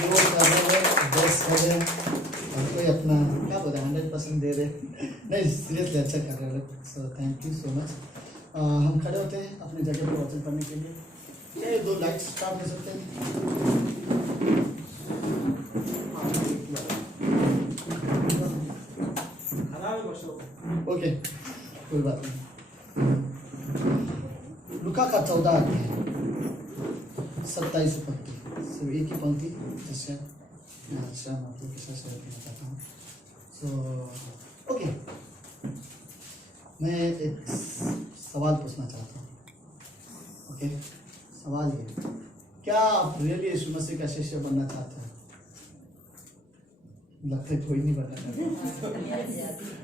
जो कर रहे हैं बेस्ट कर रहे हैं और कोई अपना क्या बोलते हैं 100% दे रहे हैं। नहीं सीरियसली अच्छा कर रहे हो, so thank you so much. हम खड़े होते हैं अपनी जगह पर वचन पढ़ने के लिए। ये 2 लाइट्स स्टार्ट कर सकते हैं। ओके कोई बात नहीं। लुका का 14 अध्याय 27 पंक्ति, सिर्फ एक ही पंक्ति जिससे मैं अच्छा आप लोग के साथ शेयर करना चाहता हूँ। सो ओके, मैं एक सवाल पूछना चाहता हूँ। ओके, सवाल ये, क्या आप रियली यीशु मसीह का शिष्य बनना चाहते हैं? लगता है कोई नहीं बनना चाहता।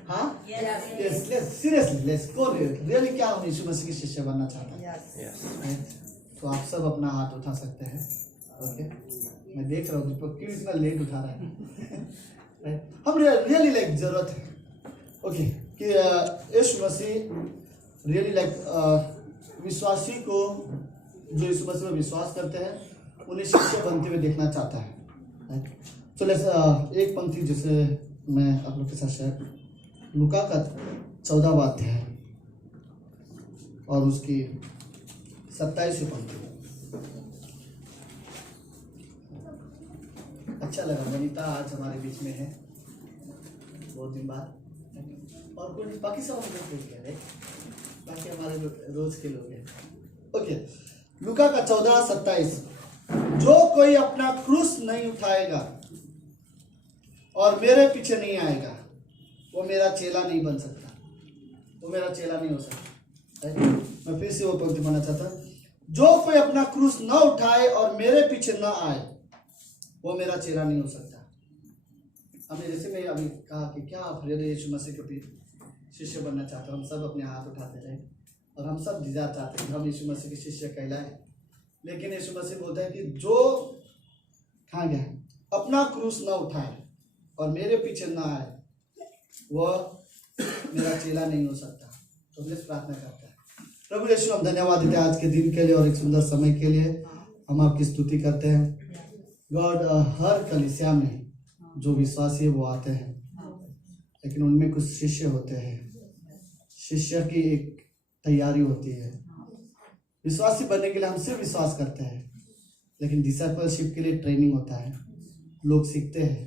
हाँ, सीरियसली लेट्स गो। रियली क्या हम यीशु मसीह के शिष्य बनना चाहते हैं? तो आप सब अपना हाथ उठा सकते हैं। ओके, मैं देख रहा हूँ क्यों इतना लेट उठा रहा है। हम रियली लाइक जरूरत है ओके कि यीशु मसीह रियली लाइक विश्वासी को जो यीशु मसीह में विश्वास करते हैं उन्हें शिष्य बनते हुए देखना चाहता है। तो एक पंक्ति जिसे मैं आप लोग के साथ शेयर, लुका का 14वां अध्याय और उसकी 27वीं पंक्ति। अच्छा लगा वनिता आज हमारे बीच में है बहुत दिन बाद, और कोई बाकी सब हम लोग देख रहे, बाकी हमारे रोज के लोग हैं। ओके, लुका का 14:27, जो कोई अपना क्रूस नहीं उठाएगा और मेरे पीछे नहीं आएगा वो मेरा चेला नहीं बन सकता, वो मेरा चेला नहीं हो सकता। मैं फिर से वो पंक्ति पढ़ना चाहता, जो कोई अपना क्रूस न उठाए और मेरे पीछे न आए वो मेरा चेला नहीं हो सकता। हमने जैसे मैं अभी कहा कि क्या आप रियली यीशु मसीह के शिष्य बनना चाहते हो? हम सब अपने हाथ उठाते रहे और हम सब डिजायर चाहते हैं हम यीशु मसीह के शिष्य कहलाए, लेकिन यीशु मसीह बोलता है कि जो कहाँ गया अपना क्रूस न उठाए और मेरे पीछे ना आए वह मेरा चेला नहीं हो सकता। तो हम प्रार्थना करते हैं, प्रभु यीशु हम धन्यवाद देते हैं आज के दिन के लिए और एक सुंदर समय के लिए। हम आपकी स्तुति करते हैं गॉड। हर कलीसिया में जो विश्वासी है वो आते हैं, लेकिन उनमें कुछ शिष्य होते हैं। शिष्य की एक तैयारी होती है। विश्वासी बनने के लिए हम सिर्फ विश्वास करते हैं, लेकिन डिसाइपलशिप के लिए ट्रेनिंग होता है, लोग सीखते हैं।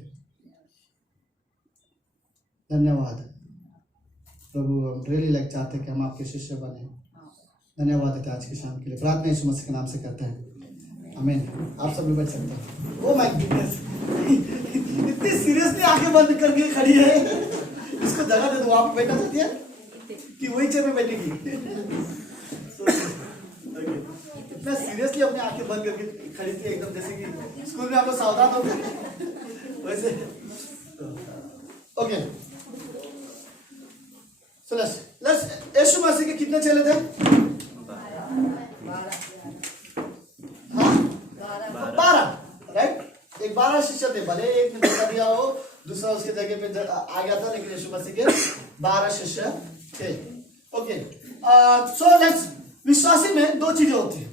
धन्यवाद प्रभु, हम रियली लाइक चाहते हैं कि हम आपके शिष्य बने। धन्यवाद देते आज की शाम के लिए। प्रार्थना यीशु मसीह के नाम से करते हैं, आमीन। आप सब लोग बैठ सकते हैं। ओह माय गुडनेस, इतनी सीरियसली आंखें बंद करके खड़ी है। इसको जगह दे दो, आप बैठा सकती है कि वही चेयर में बैठेगी? इतना सीरियसली अपनी आंखें बंद करके खड़ी थी एकदम, जैसे कि स्कूल में आप लोग सावधान हो वैसे। ओके, सो लेट्स यीशु मसीह के कितने चेले थे? 12, राइट। एक 12 शिष्य थे, भले एक ने धोखा दिया हो, दूसरा उसके जगह पे आ गया था, लेकिन यीशु मसीह के 12 शिष्य थे। ओके, सो लेट्स, विश्वासी में 2 चीजें होती है।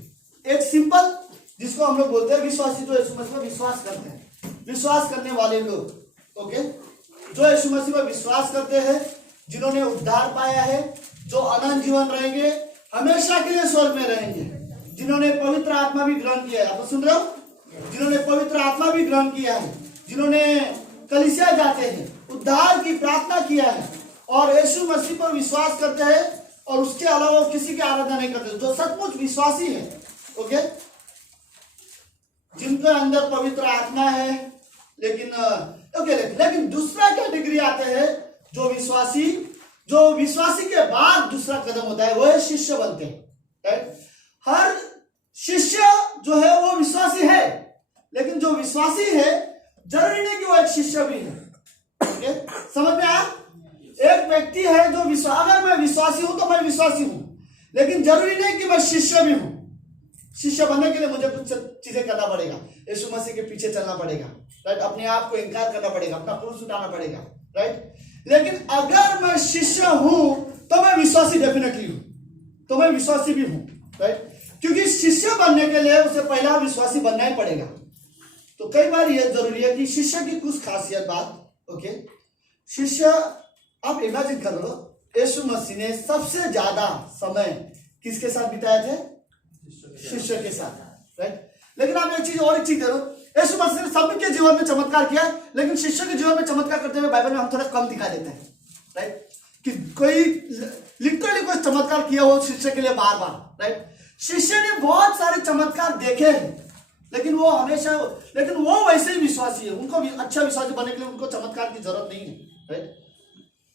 एक सिंपल, जिसको हम लोग बोलते हैं विश्वासी, जो यीशु मसीह में विश्वास करते हैं, विश्वास करने वाले लोग। ओके, जो यीशु मसीह में विश्वास करते हैं, जिन्होंने उद्धार पाया है, जो अनंत जीवन रहेंगे, हमेशा के लिए स्वर्ग में रहेंगे, जिन्होंने पवित्र आत्मा भी ग्रहण किया है। आप सुन रहे हो? जिन्होंने पवित्र आत्मा भी ग्रहण किया है, जिन्होंने कलीसिया जाते हैं, उद्धार की प्रार्थना किया है और यीशु मसीह पर विश्वास करते हैं और उसके अलावा किसी की आराधना नहीं करते, जो सचमुच विश्वासी है। ओके, जिनके अंदर पवित्र आत्मा है, लेकिन लेकिन दूसरा कैटेगरी आते हैं जो विश्वासी के बाद दूसरा कदम होता है, वो है शिष्य बनते हैं। राइट? हर शिष्य जो है वो विश्वासी है, लेकिन जो विश्वासी है जरूरी नहीं कि वो एक शिष्य भी है। ओके, समझ में आया? एक व्यक्ति है जो अगर मैं विश्वासी हूं तो मैं विश्वासी हूं, लेकिन जरूरी नहीं कि मैं शिष्य भी हूं। शिष्य बनने के लिए मुझे कुछ चीजें करना पड़ेगा, यीशु मसीह के पीछे चलना पड़ेगा, राइट? अपने आप को इनकार करना पड़ेगा, अपना क्रूस उठाना पड़ेगा, राइट? लेकिन अगर मैं शिष्य हूं तो मैं विश्वासी डेफिनेटली हूं, तो मैं विश्वासी भी हूं, राइट? क्योंकि शिष्य बनने के लिए उसे पहला विश्वासी बनना ही पड़ेगा। तो कई बार यह जरूरी है कि शिष्य की कुछ खासियत बात। ओके, शिष्य, आप इमेजिन कर लो, यीशु मसीह ने सबसे ज्यादा समय किसके साथ बिताए थे? शिष्य के साथ, राइट। लेकिन आप एक चीज करो, यीशु मसीह ने सबके जीवन में चमत्कार किया, लेकिन शिष्य के जीवन में चमत्कार करते हुए बाइबल में हम थोड़ा कम दिखा देते हैं, राइट। कि कोई लिटरली कोई चमत्कार किया हो शिष्य के लिए बार बार, राइट। शिष्य ने बहुत सारे चमत्कार देखे हैं, लेकिन वो वैसे ही विश्वासी है। उनको भी अच्छा विश्वासी बनने के लिए उनको चमत्कार की जरूरत नहीं है, राइट।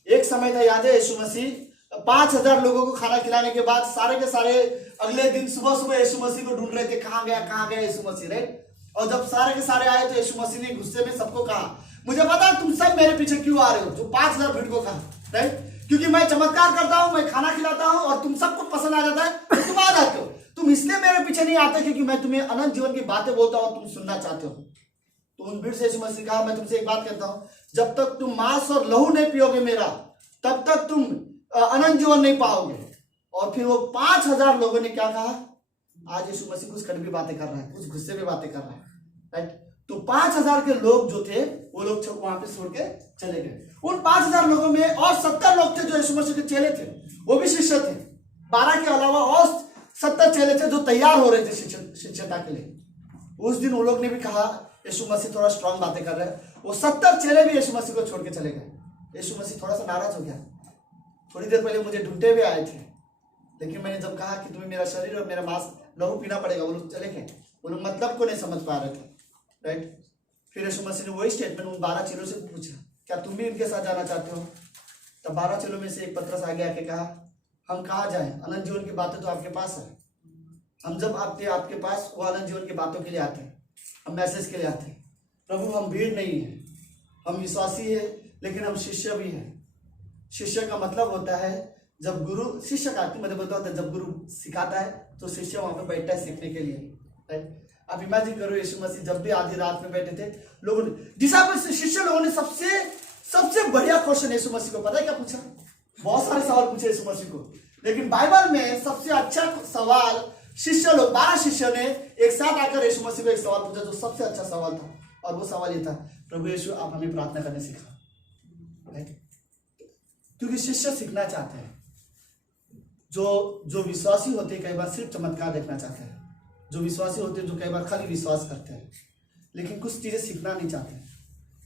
एक समय था, याद है, यीशु मसीह 5000 लोगों को खाना खिलाने के बाद सारे के सारे अगले दिन सुबह सुबह यीशु मसीह को ढूंढ रहे थे, कहाँ गया यीशु मसीह, राइट। और जब सारे के सारे आए तो यीशु मसीह ने गुस्से में सबको कहा, मुझे पता है तुम सब मेरे पीछे क्यों आ रहे हो, जो 5000 भीड़ को कहा, राइट। क्योंकि मैं चमत्कार करता हूं, मैं खाना खिलाता हूं और तुम सबको पसंद आ जाता है, तो तुम आ जाते हो। तुम इसलिए मेरे पीछे नहीं आते क्योंकि मैं तुम्हें अनंत जीवन की बातें बोलता हूं, तुम सुनना चाहते हो। तो उन भीड़ से यीशु मसीह कहा, मैं तुमसे एक बात कहता हूं, जब तक तुम मांस और लहू नहीं पियोगे मेरा, तब तक तुम अनंत जीवन नहीं पाओगे। और फिर वो 5000 लोगों ने क्या कहा? आज यीशु मसीह कुछ कड़वी बातें कर रहा है, कुछ गुस्से में बातें कर रहा है, राइट। तो 5000 के लोग जो थे वो लोग वहां पे छोड़ के चले गए। उन 5000 लोगों में और 70 लोग थे जो यीशु मसीह के चेले थे, वो भी शिष्य थे। 12 के अलावा और 70 चेले थे जो तैयार हो रहे थे शिष्यता के लिए। उस दिन वो लोग ने भी कहा यीशु मसीह थोड़ा स्ट्रांग बातें कर रहे हैं। वो 70 चेले भी यीशु मसीह को छोड़ के चले गए। यीशु मसीह थोड़ा सा नाराज हो गया। थोड़ी देर पहले मुझे ढूंढते हुए आए थे, लेकिन मैंने जब कहा कि तुम्हें मेरा शरीर और मेरा मांस लहू पीना पड़ेगा, वो लोग चले गए। वो लोग मतलब को नहीं समझ पा रहे थे, राइट। फिर यीशु मसीह ने वही स्टेटमेंट उन 12 चेलों से पूछा, क्या तुम भी इनके साथ जाना चाहते हो? तब 12 चेलों में से एक पतरस आगे आके कहा, हम कहाँ जाएं? अनंत जीवन की बातें तो आपके पास है। हम जब आपके पास वो अनंत जीवन की बातों के लिए आते हैं, हम मैसेज के लिए आते हैं। प्रभु, हम भीड़ नहीं है, हम विश्वासी है, लेकिन हम शिष्य भी हैं। शिष्य का मतलब होता है जब गुरु, शिष्य का मतलब होता है जब गुरु सिखाता है तो शिष्य वहां पर बैठता है सीखने के लिए, राइट। आप इमेजिन करो, यीशु मसीह जब भी आधी रात में बैठे थे, लोगों ने, डिसाइपल्स से, शिष्य लोगों ने सबसे बढ़िया क्वेश्चन यीशु मसीह को पता है क्या पूछा? बहुत सारे सवाल पूछे यीशु मसीह को, लेकिन बाइबल में सबसे अच्छा सवाल शिष्य लोग 12 शिष्यों ने एक साथ आकर यीशु मसीह को एक सवाल पूछा जो सबसे अच्छा सवाल था। और वो सवाल ये था, प्रभु यीशु, आप हमें प्रार्थना करने सिखाओ, राइट। क्योंकि शिष्य सीखना चाहते हैं। जो विश्वासी होते हैं कई बार सिर्फ चमत्कार देखना चाहते हैं। जो विश्वासी होते हैं जो कई बार खाली विश्वास करते हैं, लेकिन कुछ चीजें सीखना नहीं चाहते।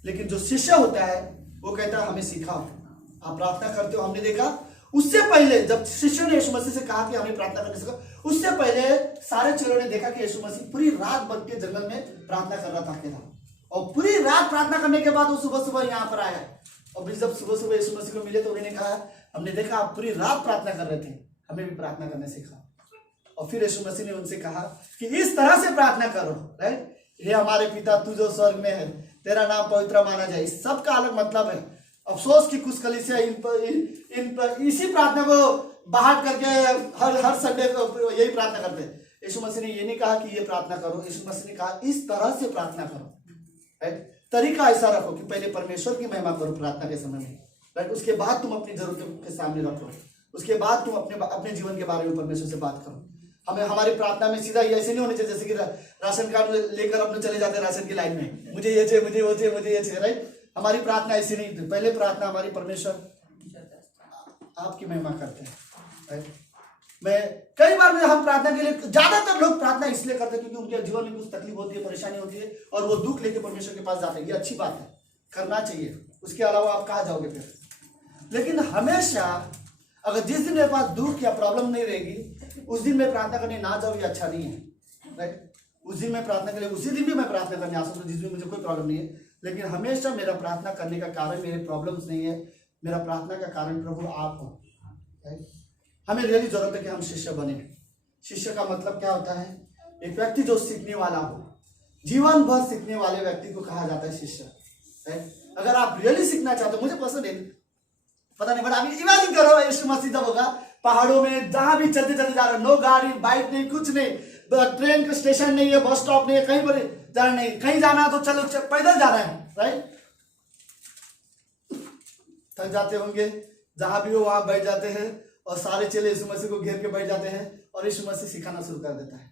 लेकिन जो शिष्य होता है वो कहता है हमें सिखाओ, आप प्रार्थना करते हो, हमने देखा। उससे पहले जब शिष्यों ने यीशु मसीह से कहा कि हमें प्रार्थना करने सिखाओ, उससे पहले सारे चेलों ने देखा कि यीशु मसीह पूरी रात भर के जंगल में प्रार्थना कर रहा था अकेला। और पूरी रात प्रार्थना करने के बाद वो सुबह सुबह यहाँ पर आया। और जब सुबह सुबह यीशु मसीह को मिले तो उन्होंने कहा, हमने देखा आप पूरी रात प्रार्थना कर रहे थे, हमें भी प्रार्थना करने सिखाओ। और फिर यीशु मसीह ने उनसे कहा कि इस तरह से प्रार्थना करो, राइट। हे हमारे पिता, तू जो स्वर्ग में है, तेरा नाम पवित्र माना जाए। इस सब का अलग मतलब है। अफसोस की कुछ कलीसिया इसी प्रार्थना को बाहर करके हर संडे को यही प्रार्थना करते हैं। यीशु मसीह ने ये नहीं कहा कि ये प्रार्थना करो, यीशु मसीह ने कहा इस तरह से प्रार्थना करो, राइट। तरीका ऐसा रखो कि पहले परमेश्वर की महिमा करो प्रार्थना के समय में, राइट। उसके बाद तुम अपनी जरूरतों के सामने रखो, उसके बाद तुम अपने जीवन के बारे में परमेश्वर से बात करो। हमारी प्रार्थना में सीधा ये ऐसे नहीं होने चाहिए जैसे कि राशन कार्ड लेकर अपने चले जाते हैं राशन की लाइन में, मुझे ये चाहिए, मुझे वो चाहिए, मुझे ये चाहिए, राइट। हमारी प्रार्थना ऐसी नहीं। पहले प्रार्थना हमारी परमेश्वर आपकी महिमा करते हैं, राइट। कई बार हम प्रार्थना के लिए, ज्यादातर लोग प्रार्थना इसलिए करते हैं क्योंकि उनके जीवन में कुछ तकलीफ होती है, परेशानी होती है, और वो दुख लेके परमेश्वर के पास जाते हैं। ये अच्छी बात है, करना चाहिए। उसके अलावा आप कहाँ जाओगे फिर? लेकिन हमेशा अगर जिस दिन मेरे पास दुख या प्रॉब्लम नहीं रहेगी, उस दिन मैं प्रार्थना करने ना जाऊँ, ये अच्छा नहीं है, राइट। उस दिन मैं प्रार्थना करें, उसी दिन भी मैं प्रार्थना करने आ सकता हूँ जिस दिन मुझे कोई प्रॉब्लम नहीं है। लेकिन हमेशा मेरा प्रार्थना करने का कारण मेरे प्रॉब्लम्स नहीं है, मेरा प्रार्थना का कारण प्रभु आप हो, राइट। हमें रियली जरूरत है कि हम शिष्य बने। शिष्य का मतलब क्या होता है? एक व्यक्ति जो सीखने वाला हो, जीवन भर सीखने वाले व्यक्ति को कहा जाता है शिष्य, राइट। अगर आप रियली सीखना चाहते हो, मुझे पसंद है, पता नहीं, बट आप इमेजिन करो यीशु मसीह जब होगा पहाड़ों में, जहां भी चलते चलते जा रहे, नो गाड़ी, बाइक नहीं, कुछ नहीं, ट्रेन का स्टेशन नहीं है, बस स्टॉप नहीं है, कहीं पर जाना नहीं, कहीं जाना है तो चलो पैदल जाना है, राइट। थक जाते होंगे, जहां भी हो वहां बैठ जाते हैं, और सारे चेले यीशु मसीह को घेर के बैठ जाते हैं, और यीशु मसीह सिखाना शुरू कर देता है।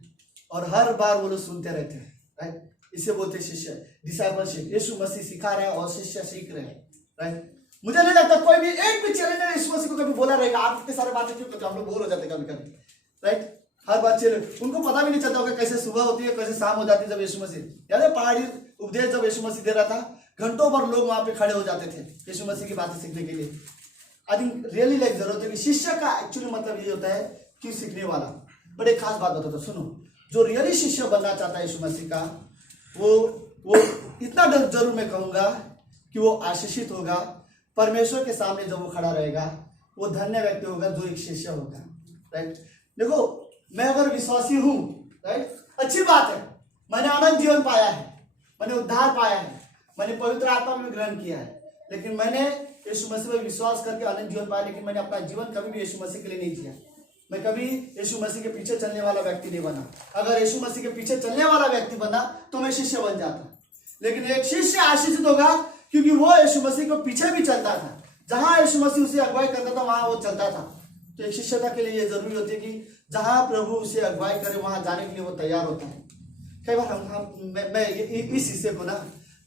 और हर बार वो लोग सुनते रहते हैं, राइट। इसे बोलते हैं शिष्य, डिसाइपलशिप। यीशु मसीह सिखा रहे हैं और शिष्य सीख रहे हैं, राइट। मुझे नहीं लगता कोई भी एक भी चैलेंजर यीशु मसीह को कभी बोला रहेगा आप इतने सारे बातें क्यों करते हो, हम लोग बोर हो जाते कभी कभी, राइट। हर बात चैलेंज, उनको पता भी नहीं चलता होगा कैसे सुबह होती है कैसे शाम हो जाती है। जब यीशु मसीह, याद है पहाड़ी उपदेश जब यीशु मसीह दे रहा था, घंटों भर लोग वहां पे खड़े हो जाते थे यीशु मसीह की बातें सीखने के लिए। आई थिंक रियली लाइक जरूरत है कि शिष्य का एक्चुअली मतलब ये होता है कि सीखने वाला। बट एक खास बात बताता हूं, सुनो, जो रियली शिष्य बनना चाहता है यीशु मसीह का, वो इतना जरूर मैं कहूंगा कि वो आशीषित होगा। परमेश्वर के सामने जब वो खड़ा रहेगा, वो धन्य व्यक्ति होगा जो एक शिष्य होगा, राइट। देखो, मैं अगर विश्वासी हूं, राइट, अच्छी बात है, मैंने अनंत जीवन पाया है, मैंने उद्धार पाया है, मैंने पवित्र आत्मा में ग्रहण किया है, लेकिन मैंने यीशु मसीह पर विश्वास करके अनंत जीवन पाया, लेकिन मैंने अपना जीवन कभी भी यीशु मसीह के लिए नहीं जिया। मैं कभी यीशु मसीह के पीछे चलने वाला व्यक्ति नहीं बना। अगर यीशु मसीह के पीछे चलने वाला व्यक्ति बना तो मैं शिष्य बन जाता। लेकिन एक शिष्य आशीषित होगा क्योंकि वो यीशु मसीह को पीछे भी चलता था, जहां यीशु मसीह उसे अगुवाई करता था वहां वो चलता था। तो एक शिष्यता के लिए ये जरूरी होती है कि जहां प्रभु उसे अगुवाई करे वहां जाने के लिए वो तैयार होता है। कई बार मैं इस हिस्से को ना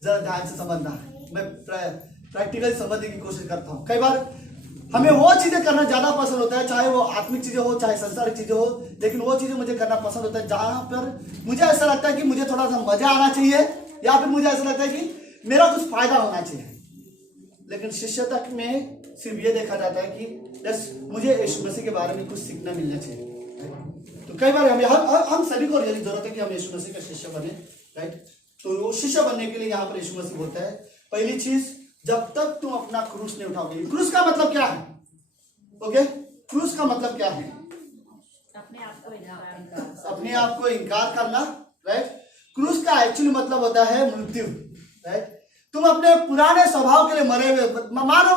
जरा ध्यान से समझना, मैं प्रैक्टिकली समझने की कोशिश करता हूँ। कई बार हमें वो चीजें करना ज्यादा पसंद होता है, चाहे वो आत्मिक चीजें हो चाहे संसारिक चीजें हो, लेकिन वो चीजें मुझे करना पसंद होता है जहां पर मुझे ऐसा लगता है कि मुझे थोड़ा सा मजा आना चाहिए, या फिर मुझे ऐसा लगता है कि मेरा कुछ फायदा होना चाहिए। लेकिन शिष्यता में सिर्फ ये देखा जाता है कि मुझे यीशु मसीह के बारे में कुछ सीखना मिलना चाहिए। तो कई बार हम सभी को रियली जरूरत है कि हम यीशु मसीह का शिष्य बने, राइट। तो वो शिष्य बनने के लिए यहाँ पर यीशु मसीह बोलता है, पहली चीज, जब तक तुम अपना क्रूस नहीं उठाओगे। क्रूस का मतलब क्या है? ओके, क्रूस का मतलब क्या है? अपने आप को इनकार करना, राइट। क्रूस का एक्चुअली मतलब होता है मृत्यु, राइट। तुम अपने पुराने स्वभाव के लिए मरे हुए, मानो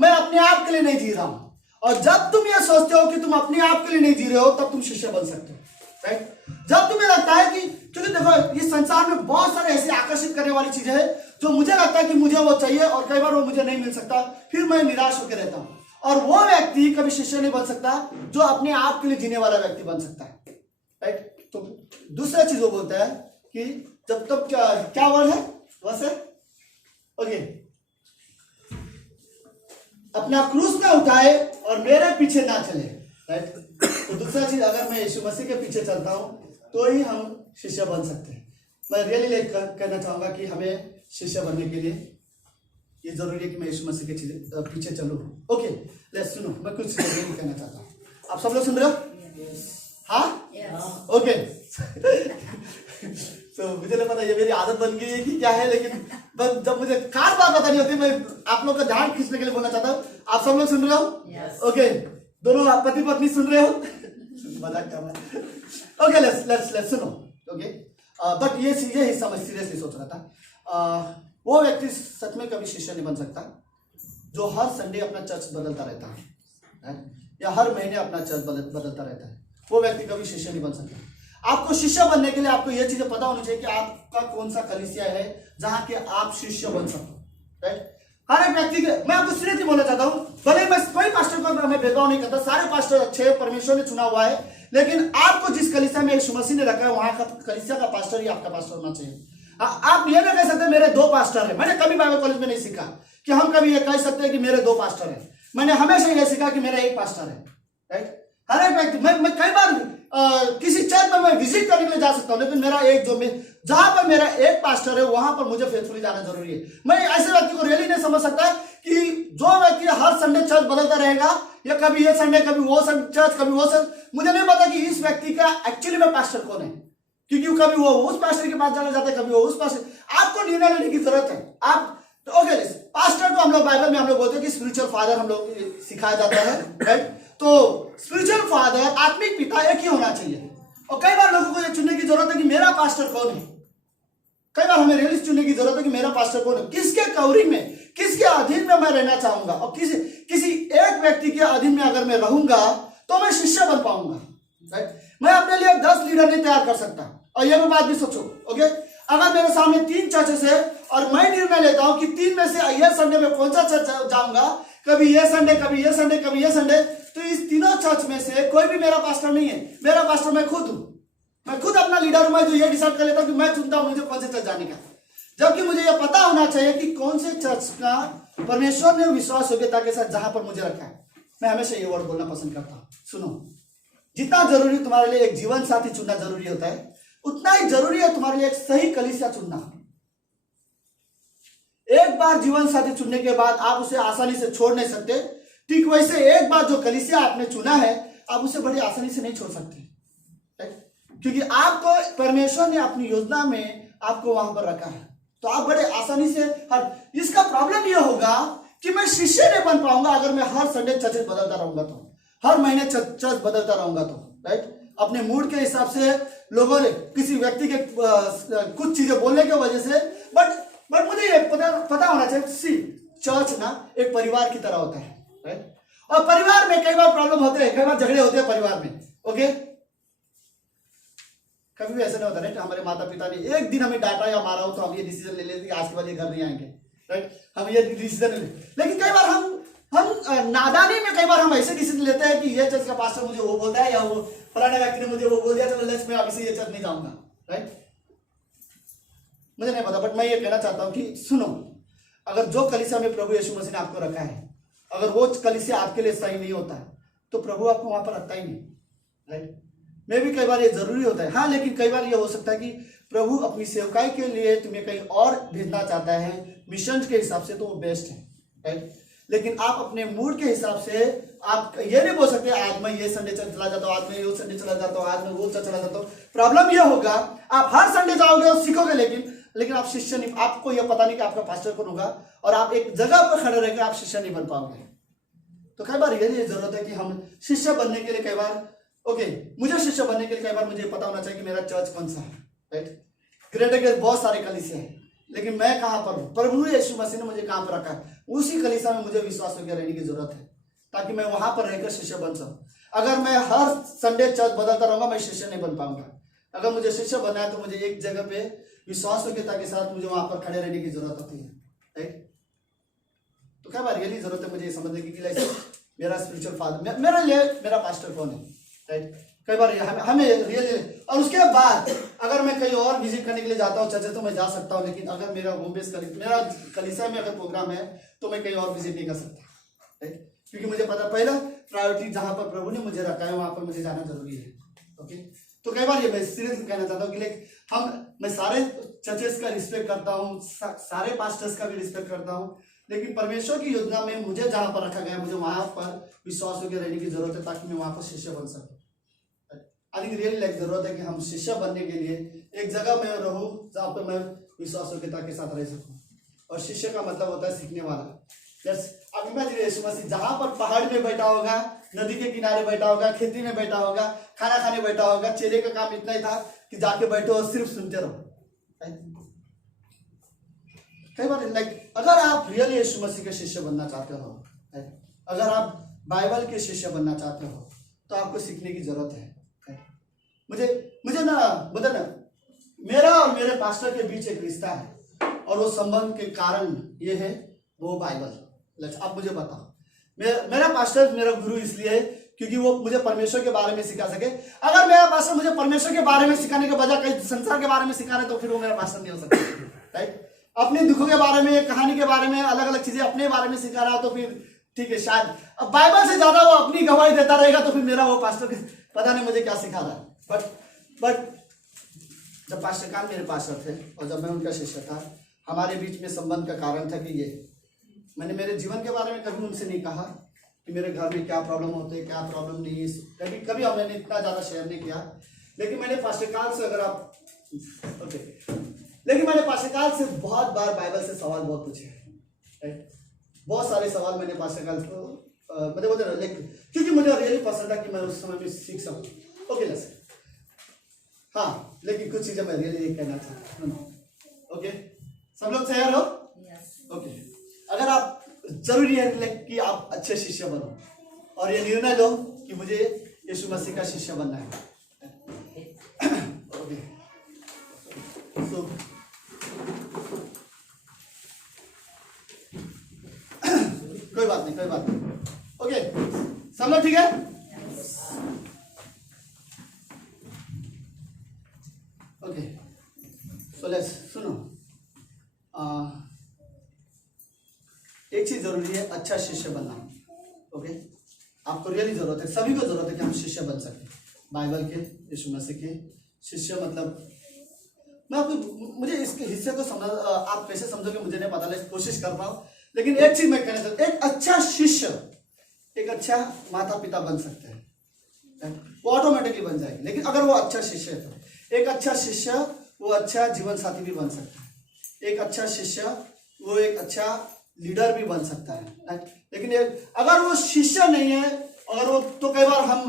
मैं अपने आप के लिए नहीं जी रहा हूं, और जब तुम ये सोचते हो कि तुम अपने आप के लिए नहीं जी रहे हो, तब तुम शिष्य बन सकते हो, राइट। जब तुम्हें लगता है कि, क्योंकि देखो इस संसार में बहुत सारे ऐसे आकर्षित करने वाली चीजें हैं जो मुझे लगता है कि मुझे वो चाहिए और कई बार वो मुझे नहीं मिल सकता, फिर मैं निराश होकर रहता हूं। और वो व्यक्ति कभी शिष्य नहीं बन सकता जो अपने आप के लिए जीने वाला व्यक्ति बन सकता है, राइट। तो दूसरा चीज वो बोलता है कि जब तक क्या वर्ड है वैसे, ओके, अपना क्रूस ना उठाए और मेरे पीछे ना चले, राइट। तो दूसरा चीज, अगर मैं यीशु मसीह के पीछे चलता हूं तो ही हम शिष्य बन सकते हैं। मैं रियली कहना चाहूंगा कि हमें शिष्य बनने के लिए ये जरूरी है कि मैं यीशु मसीह के पीछे चलूं। ओके, लेट्स सुनो, मैं कुछ नहीं कहना चाहता हूं। आप सब लोग सुन रहे हो? हाँ, ओके। तो मुझे नहीं पता ये मेरी आदत बन गई है कि क्या है, लेकिन बस जब मुझे खास बात बतानी होती है मैं आप लोग का ध्यान खींचने के लिए बोलना चाहता हूँ। आप सब लोग सुन रहे हो? ओके, दोनों पति पत्नी सुन रहे हो? मजाक कर रहा है। ओके, लेट्स सुनो। ओके, बट ये हिस्सा मैं सीरियसली सोच रहा था। वो व्यक्ति सच में कभी शिष्य नहीं बन सकता जो हर संडे अपना चर्च बदलता रहता है या हर महीने अपना चर्च बदलता रहता है। वो व्यक्ति कभी शिष्य नहीं बन सकता। आपको शिष्य बनने के लिए आपको ये चीजें पता होनी चाहिए कि आपका कौन सा कलीसिया है जहां के आप शिष्य बन सको, राइट। हर एक व्यक्ति के, मैं आपको सीरियसली बोलना चाहता हूँ, भले मैं कोई पास्टर को मैं भेदभाव नहीं करता, सारे पास्टर अच्छे हैं, परमेश्वर ने चुना हुआ है, लेकिन आपको जिस कलीसिया में यीशु मसीह ने रखा है वहां का कलीसिया का पास्टर ही आपका पास्टर होना चाहिए। आप ये ना कह सकते मेरे 2 पास्टर हैं। मैंने कभी बाइबल कॉलेज में नहीं सीखा कि हम कभी ये कह सकते हैं कि मेरे 2 पास्टर हैं। मैंने हमेशा ये सीखा कि मेरा 1 पास्टर है, राइट। हर एक व्यक्ति, मैं कई बार किसी चर्च में मैं विजिट करने के लिए जा सकता हूं, लेकिन मेरा जहां पर मेरा 1 पास्टर है वहां पर मुझे फेथफुली जाना जरूरी है। मैं ऐसे व्यक्ति को रियली नहीं समझ सकता कि जो व्यक्ति हर संडे चर्च बदलता रहेगा, या कभी ये संडे कभी वो चर्च कभी वो चर्च, मुझे नहीं पता कि इस व्यक्ति का एक्चुअली में पास्टर कौन है, क्योंकि कभी वो उस पास्टर के पास जाना चाहता है, कभी वो उस पास्टर। आपको निर्णय लेने की जरूरत है। आप ओके, पास्टर को हम लोग बाइबल में हम लोग बोलते हैं कि स्पिरिचुअल फादर हम लोग सिखाया जाता है, राइट। तो स्पिरिचुअल फादर, आत्मिक पिता एक ही होना चाहिए। और कई बार लोगों को ये चुनने की जरूरत है कि मेरा पास्टर कौन है। कई बार हमें रियलिस्ट चुनने की जरूरत है कि मेरा पास्टर कौन है, किसके कवरिंग में, किसके अधीन में मैं रहना चाहूंगा। और किसी एक व्यक्ति के अधीन में अगर मैं रहूंगा तो मैं शिष्य बन पाऊंगा, राइट। मैं अपने लिए 10 लीडर नहीं तैयार कर सकता। और ये बात भी सोचो, ओके, अगर मेरे सामने 3 चर्चेस है और मैं निर्णय लेता हूं कि 3 में से ये संडे में कौन सा चर्च जाऊंगा, कभी ये संडे कभी ये संडे कभी ये संडे, तो इस तीनों चर्च में से कोई भी मेरा पास्टर नहीं है। मेरा पास्टर मैं खुद हूं, मैं खुद अपना लीडर हूं, मैं जो ये डिसाइड कर लेता हूं कि मैं चुनता हूं मुझे कौन से चर्च जाने का, जबकि मुझे ये पता होना चाहिए कि कौन से चर्च का परमेश्वर ने विश्वास योग्यता के साथ जहां पर मुझे रखा है। मैं हमेशा ये वर्ड बोलना पसंद करता हूं, सुनो, जितना जरूरी तुम्हारे लिए एक जीवन साथी चुनना जरूरी होता है, उतना ही जरूरी है तुम्हारे लिए एक सही कलीसिया चुनना। एक बार जीवन साथी चुनने के बाद आप उसे आसानी से छोड़ नहीं सकते, ठीक वैसे एक बार जो कलीसिया आपने चुना है आप उसे बड़ी आसानी से नहीं छोड़ सकते, क्योंकि आपको परमेश्वर ने अपनी योजना में आपको वहां पर रखा है। तो आप बड़े आसानी से इसका प्रॉब्लम यह होगा कि मैं शिष्य नहीं बन पाऊंगा अगर मैं हर संडे चर्च बदलता रहूंगा, तो हर महीने चर्च बदलता रहूंगा, तो राइट, अपने मूड के हिसाब से लोगों ने किसी व्यक्ति के कुछ चीजें बोलने की वजह से, बट मुझे ये पता होना चाहिए, सी चर्च ना एक परिवार की तरह होता है, राइट, और परिवार में कई बार प्रॉब्लम होते हैं, कई बार झगड़े होते हैं परिवार में, ओके, कभी भी ऐसा नहीं होता, राइट, हमारे माता पिता ने एक दिन हमें डांटा या मारा हो तो हम ये डिसीजन ले लेते कि आज के बाद ये घर नहीं आएंगे, राइट, हम ये डिसीजन ले, लेकिन कई बार हम नादानी में कई बार हम ऐसे डिसीजन लेते हैं कि ये चर्च का पास्टर मुझे वो बोलता है या वो फलाना व्यक्ति ने मुझे वो बोल दिया, तो मैं अभी से ये चर्च नहीं जाऊंगा, राइट, मुझे नहीं पता, बट मैं ये कहना चाहता हूं कि सुनो, अगर जो कलीसिया में प्रभु यीशु मसीह ने आपको रखा है, अगर वो कलीसिया आपके लिए सही नहीं होता है तो प्रभु आपको वहां पर रखता ही नहीं, राइट, में भी कई बार ये जरूरी होता है, हाँ, लेकिन कई बार ये हो सकता है कि प्रभु अपनी सेवकाई के लिए तुम्हें कहीं और भेजना चाहता है मिशन के हिसाब से, तो वो बेस्ट है, राइट, लेकिन आप अपने मूड के हिसाब से आप ये नहीं बोल सकते आज मैं ये संडे चर्च चला जाता हूँ, आज मैं वो संडे चला जाता हूँ, आज मैं वो चर्च चला जाता हूँ। प्रॉब्लम ये होगा आप हर संडे जाओगे और सीखोगे, लेकिन आप शिष्य नहीं, आपको यह पता नहीं कि आपका पास्टर कौन होगा, और आप एक जगह पर खड़े रहकर आप शिष्य नहीं बन पाओगे। तो कई बार ये जरूरत है कि हम शिष्य बनने के लिए कई बार, ओके, मुझे शिष्य बनने के लिए कई बार मुझे पता होना चाहिए कि मेरा चर्च कौन सा है, राइट, ग्रेटर के बहुत सारे कलीसिया हैं, लेकिन मैं कहां पर हूं, प्रभु यीशु मसीह ने मुझे कहां पर रखा है, उसी कलीसिया में मुझे विश्वास होकर रहने की जरूरत है, ताकि मैं वहां पर रहकर शिष्य बन सकूं। अगर मैं हर संडे चर्च बदलता रहूंगा मैं शिष्य नहीं बन पाऊंगा। अगर मुझे शिष्य बनना है तो मुझे एक जगह पे विश्वास योग्यता के साथ मुझे वहां पर खड़े रहने की जरूरत होती है, राइट। तो क्या बार रियली जरूरत है मुझे समझने की मेरा स्पिरिचुअल फादर, मेरे लिए मेरा पास्टर कौन है, राइट। कई बार हमें रियली, और उसके बाद अगर मैं कहीं और विजिट करने के लिए जाता हूँ चर्च तो मैं जा सकता हूँ, लेकिन अगर मेरा होम बेस मेरा कलीसिया में अगर प्रोग्राम है तो मैं कहीं और विजिट नहीं कर सकता, राइट, क्योंकि मुझे पता पहला प्रायोरिटी जहां पर प्रभु ने मुझे रखा है वहां पर मुझे जाना जरूरी है, ओके। तो कई बार ये मैं सीरियसली कहना चाहता हूँ कि मैं सारे चर्चेस का रिस्पेक्ट करता हूँ, सारे पास्टर्स का भी रिस्पेक्ट करता हूँ, लेकिन परमेश्वर की योजना में मुझे जहां पर रखा गया मुझे वहां पर विश्वास होकर रहने की जरूरत है, ताकि मैं वहां पर शिष्य बन सकूं। आई थिंक रियली जरूरत है कि हम शिष्य बनने के लिए एक जगह में रहूं जहां पर मैं विश्वास योग्यता के साथ रह सकूं, और शिष्य का मतलब होता है सीखने वाला। अब इमेजिन यीशु मसीह जहां पर पहाड़ में बैठा होगा, नदी के किनारे बैठा होगा, खेती में बैठा होगा, खाना खाने बैठा होगा, चेले का काम इतना ही था कि जाके बैठो और सिर्फ सुनते रहो। कई बार अगर आप रियल यीशु मसीह के शिष्य बनना चाहते हो, अगर आप बाइबल के शिष्य बनना चाहते हो, तो आपको सीखने की जरूरत है। मुझे ना मेरा और मेरे पास्टर के बीच एक रिश्ता है, और वो संबंध के कारण ये है वो बाइबल। आप मुझे बताओ, मेरा पास्टर मेरा गुरु इसलिए है क्योंकि वो मुझे परमेश्वर के बारे में सिखा सके। अगर मेरा पास्टर मुझे परमेश्वर के बारे में सिखाने के बजाय कई संसार के बारे में सिखा रहे तो फिर वो मेरा पास्टर नहीं हो सकता, राइट। अपने दुखों के बारे में, कहानी के बारे में, अलग अलग चीजें अपने बारे में सिखा रहा तो फिर ठीक है, शायद अब बाइबल से ज्यादा वो अपनी गवाही देता रहेगा तो फिर मेरा वो पास्टर पता नहीं मुझे क्या सिखा रहा है। बट जब पास्टर कान मेरे पास्टर थे और जब मैं उनका शिष्य था, हमारे बीच में संबंध का कारण था कि ये मैंने मेरे जीवन के बारे में कभी उनसे नहीं कहा कि मेरे घर में क्या प्रॉब्लम होते हैं, क्या प्रॉब्लम नहीं है, कभी हमने इतना ज़्यादा शेयर नहीं किया। लेकिन मैंने पास्टर काल से लेकिन मैंने पास्टर काल से बहुत बार बाइबल से सवाल बहुत पूछे, राइट। बहुत सारे सवाल मैंने पास्टर काल को मतलब बोलते ना, लेकिन क्योंकि मुझे रियली पसंद था कि मैं उस समय में सीख सकूँ। ओके लेट्स, हाँ, लेकिन कुछ चीजें मैं रियली कहना चाहता हूँ। ओके, सब लोग तैयार हो? ओके, अगर आप जरूरी है कि आप अच्छे शिष्य बनो और ये निर्णय लो कि मुझे यीशु मसीह का शिष्य बनना है। ओके, सो कोई बात नहीं। ओके, सब लोग ठीक है? एक चीज जरूरी है, अच्छा शिष्य बनना। ओके, आपको रियली जरूरत है, सभी को जरूरत है कि हम शिष्य बन सकें बाइबल के, यीशु मसीह के शिष्य। मतलब मैं आपको, मुझे इसके हिस्से को समझ, आप कैसे समझोगे मुझे नहीं पता, लेकिन कोशिश कर रहा हूँ। लेकिन एक चीज मैं कहना चाहता हूँ, एक अच्छा शिष्य एक अच्छा माता पिता बन सकते हैं, वो ऑटोमेटिकली बन जाएगी। लेकिन अगर वो अच्छा शिष्य है तो एक अच्छा शिष्य वो अच्छा जीवन साथी भी बन सकता है, एक अच्छा शिष्य वो एक अच्छा लीडर भी बन सकता है। लेकिन अगर वो शिष्य नहीं है, अगर वो, तो कई बार हम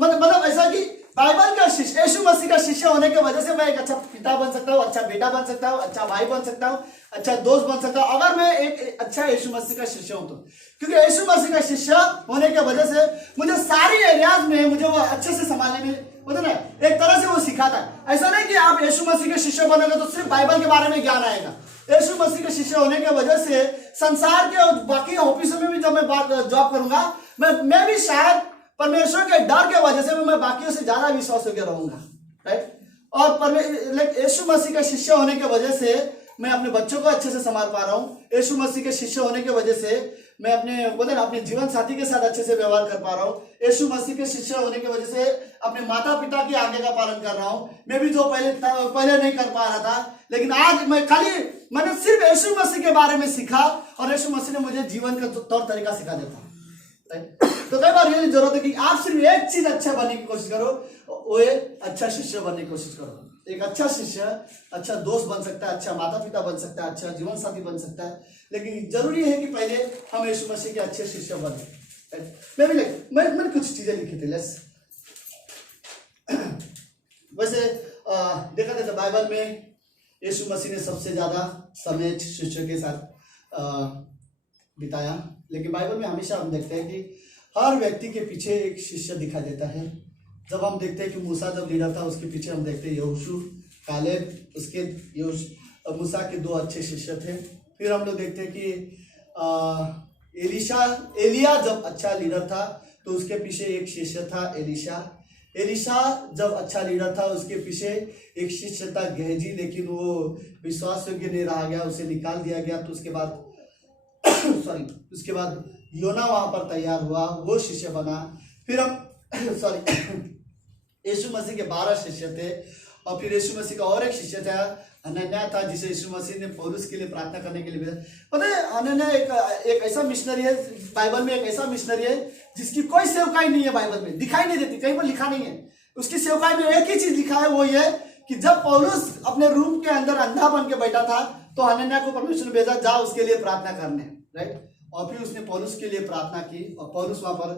मतलब ऐसा कि बाइबल का शिष्य, यीशु मसीह का शिष्य होने की वजह से मैं एक अच्छा पिता बन सकता हूँ, अच्छा बेटा बन सकता हूँ, अच्छा भाई बन सकता हूँ, अच्छा दोस्त बन सकता हूँ, अगर मैं एक अच्छा यीशु मसीह का शिष्य हूं तो। क्योंकि यीशु मसीह का शिष्य होने की वजह से मुझे सारी एरियाज में मुझे वो अच्छे से संभालने में, होता ना, एक तरह से वो सिखाता है। ऐसा नहीं कि आप यीशु मसीह के शिष्य बनोगे तो सिर्फ बाइबल के बारे में ज्ञान आएगा। यीशु मसीह के शिष्य होने की वजह से संसार के बाकी ऑफिसों में भी जब मैं जॉब करूंगा, मैं भी शायद परमेश्वर के डर के वजह से मैं बाकियों से ज्यादा विश्वास होकर रहूंगा, राइट। और यीशु मसीह का शिष्य होने की वजह से मैं अपने बच्चों को अच्छे से संभाल पा रहा हूँ। यीशु मसीह के शिष्य होने की वजह से मैं अपने जीवन साथी के साथ अच्छे से व्यवहार कर पा रहा हूँ। यीशु मसीह के शिष्य होने की वजह से अपने माता पिता की आज्ञा का पालन कर रहा हूँ। मैं भी जो पहले नहीं कर पा रहा था, लेकिन आज मैंने सिर्फ यीशु मसीह के बारे में सीखा और यीशु मसीह ने मुझे जीवन का तौर तरीका सिखा देता। तो कई बार ये जरूरत है कि आप सिर्फ एक चीज अच्छा बनने की कोशिश करो, वो अच्छा शिष्य बनने की कोशिश करो। एक अच्छा शिष्य अच्छा दोस्त बन सकता है, अच्छा माता पिता बन सकता है, अच्छा जीवन साथी बन सकता है, लेकिन जरूरी है कि पहले हम यीशु मसीह के अच्छे शिष्य बने। मैंने कुछ चीजें लिखी थी। वैसे देखा जाए तो बाइबल में यीशु मसीह ने सबसे ज्यादा समय शिष्य के साथ बिताया, लेकिन बाइबल में हमेशा हम देखते हैं कि हर व्यक्ति के पीछे एक शिष्य दिखाई देता है। जब हम देखते हैं कि मूसा जब लीडर था, उसके पीछे हम देखते हैं यहोशू, कालेब, उसके मूसा के दो अच्छे शिष्य थे। फिर हम लोग देखते हैं कि एलिया जब अच्छा लीडर था तो उसके पीछे एक शिष्य था एलिशा जब अच्छा लीडर था उसके पीछे एक शिष्य था गेहजी, लेकिन वो विश्वास योग्य नहीं रहा गया, उसे निकाल दिया गया। तो उसके बाद योना वहां पर तैयार हुआ, वो शिष्य बना। फिर हम यीशु मसीह के 12 शिष्य थे, और फिर यीशु मसीह का और एक शिष्य था हनन्याह था, जिसे यीशु मसीह ने पौलुस के लिए प्रार्थना करने के लिए भेजा। पता है हनन्याह एक ऐसा मिशनरी है, बाइबल में एक ऐसा मिशनरी है जिसकी कोई सेवकाई नहीं है, बाइबल में दिखाई नहीं देती, कहीं पर लिखा नहीं है। उसकी सेवकाई में एक ही चीज लिखा है, वो ये कि जब पौलुस अपने रूम के अंदर अंधा बन के बैठा था तो हनन्याह को परमेश्वर ने भेजा, जा उसके लिए प्रार्थना करने, राइट। और फिर उसने पौलुस के लिए प्रार्थना की और पौलुस वहां पर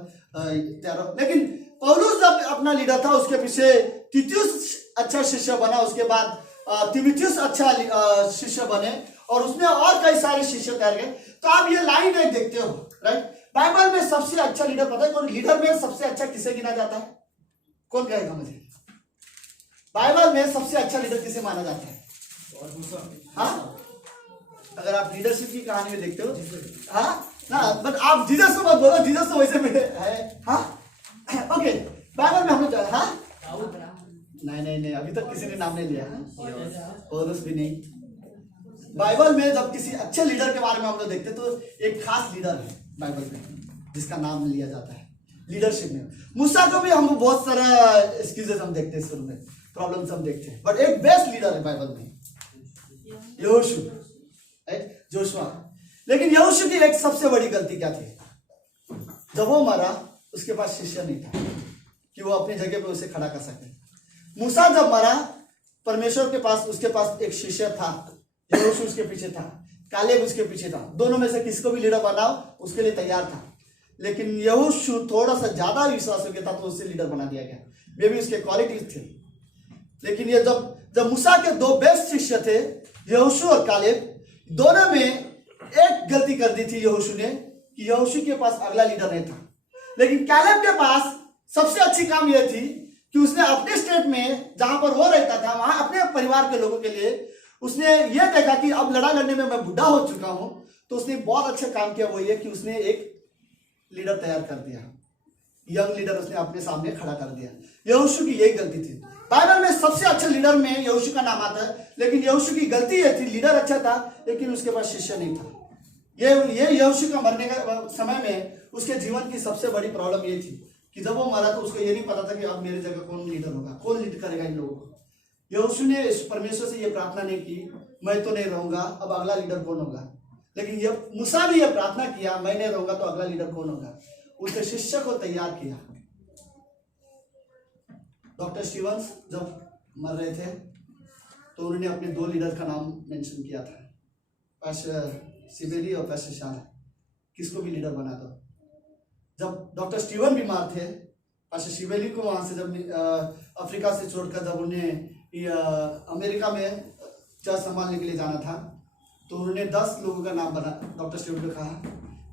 लेकिन पौलुस जब अपना लीडर था उसके पीछे तीतुस अच्छा शिष्य बना, उसके बाद तीमुथियुस अच्छा शिष्य बने, और उसने और कई सारे शिष्य तैयार किए। तो आप ये लाइन एक देखते हो, राइट। बाइबल में सबसे अच्छा लीडर पता है कौन? लीडर में सबसे अच्छा किसे गिना जाता है? कौन कहेगा मुझे? बाइबल में सबसे अच्छा लीडर किसे माना जाता है? हाँ, अगर आप लीडरशिप की कहानी में देखते हो, हाँ ना, बट आप जीसस को मत बोलो, जीसस तो वैसे है। हाँ ओके, बाइबल में हम लोग हाँ नहीं अभी तक किसी ने नाम नहीं लिया, पौलुस भी नहीं। बाइबल में जब किसी अच्छे लीडर के बारे में हम लोग देखते हैं तो एक खास लीडर है बाइबल में जिसका नाम लिया जाता है लीडरशिप में। मूसा को भी हम बहुत सारा एक्सक्यूजेस हम देखते हैं, शुरू में प्रॉब्लम्स हम देखते हैं, बट एक बेस्ट लीडर है बाइबल में यहोशू, राइट, जोशुआ। लेकिन यहोशू की एक सबसे बड़ी गलती क्या थी? जब वो मरा उसके पास शिष्य नहीं था कि वो अपनी जगह पे उसे खड़ा कर सके। मूसा जब मरा परमेश्वर के पास, उसके पास एक शिष्य था, यहोशू उसके पीछे था, कालेब उसके पीछे था। दोनों में से किसको भी लीडर बनाओ उसके लिए तैयार था, लेकिन यहोशू थोड़ा सा ज्यादा विश्वास हो गया था तो उससे लीडर बना दिया गया। मे भी उसके क्वालिटीज थे, लेकिन ये जब मूसा के दो बेस्ट शिष्य थे यहोशू और कालेब, दोनों में एक गलती कर दी थी यहोशू ने कि यहोशू के पास अगला लीडर नहीं था। लेकिन कालेब के पास सबसे अच्छी काम यह थी कि उसने अपने स्टेट में जहां पर वो रहता था वहां अपने परिवार के लोगों के लिए उसने ये देखा कि अब लड़ाई लड़ने में मैं बुढ़ा हो चुका हूं, तो उसने बहुत अच्छा काम किया। वो ये कि उसने एक लीडर तैयार कर दिया, यंग लीडर उसने अपने सामने खड़ा कर दिया। यहोशू की यही गलती थी। बाइबल में सबसे अच्छे लीडर में यहोशू का नाम आता है, लेकिन यहोशू की गलती यह थी, लीडर अच्छा था लेकिन उसके पास शिष्य नहीं था। ये यहोशू का मरने का समय में उसके जीवन की सबसे बड़ी प्रॉब्लम ये थी कि जब वो मरा तो उसको ये नहीं पता था कि अब मेरी जगह कौन लीडर होगा, कौन लीड करेगा इन लोगों को। यहोशू ने परमेश्वर से ये प्रार्थना नहीं की मैं तो नहीं रहूंगा, अब अगला लीडर कौन होगा। लेकिन ये मूसा ने ये प्रार्थना किया मैं नहीं रहूंगा तो अगला लीडर कौन होगा। उसके शिष्य को तैयार किया। डॉक्टर स्टीवंस जब मर रहे थे तो उन्होंने अपने 2 लीडर का नाम मेंशन किया था, पास्टर सिबेली और पास्टर शाला, किसको भी लीडर बना दो। जब डॉक्टर स्टीवन बीमार थे, पास्टर सिबेली को वहां से जब अफ्रीका से छोड़कर जब उन्हें अमेरिका में चर्च संभालने के लिए जाना था तो उन्होंने 10 लोगों का नाम बना, डॉक्टर स्टीवन को कहा